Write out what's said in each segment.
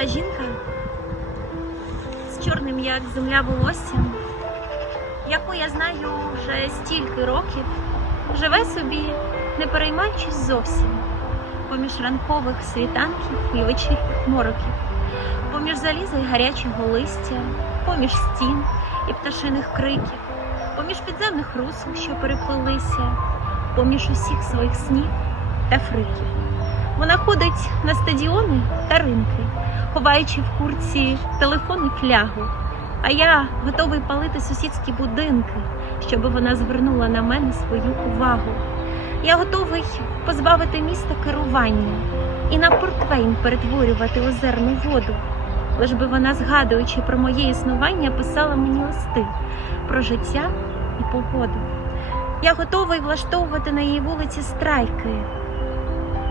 А жінка з чорним, як земля волоссям, яку я знаю вже стільки років, живе собі, не переймаючись зовсім, поміж ранкових світанків і вечірніх мороків, поміж заліза й гарячого листя, поміж стін і пташиних криків, поміж підземних русел, що переплилися, поміж усіх своїх снів та фриків. Вона ходить на стадіони та ринки, ховаючи в курці телефон і флягу. А я готовий палити сусідські будинки, щоб вона звернула на мене свою увагу. Я готовий позбавити міста керування і на портвейн перетворювати озерну воду. Лиш би вона, згадуючи про моє існування, писала мені листи про життя і погоду. Я готовий влаштовувати на її вулиці страйки,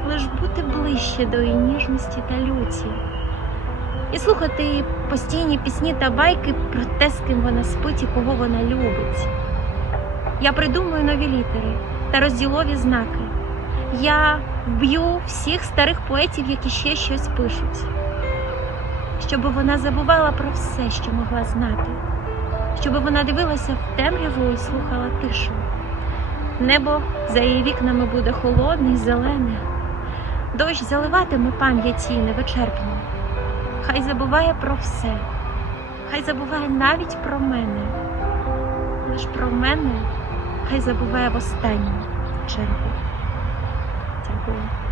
лиш бути ближче до її ніжності та люті. І слухати її постійні пісні та байки про те, з ким вона спить і кого вона любить. Я придумую нові літери та розділові знаки. Я вб'ю всіх старих поетів, які ще щось пишуть, щоб вона забувала про все, що могла знати, щоб вона дивилася в темряву і слухала тишу. Небо за її вікнами буде холодне й зелене, дощ заливатиме пам'яті невичерпно. Хай забуває про все, хай забуває навіть про мене. Лиш про мене хай забуває в останню чергу. Дякую.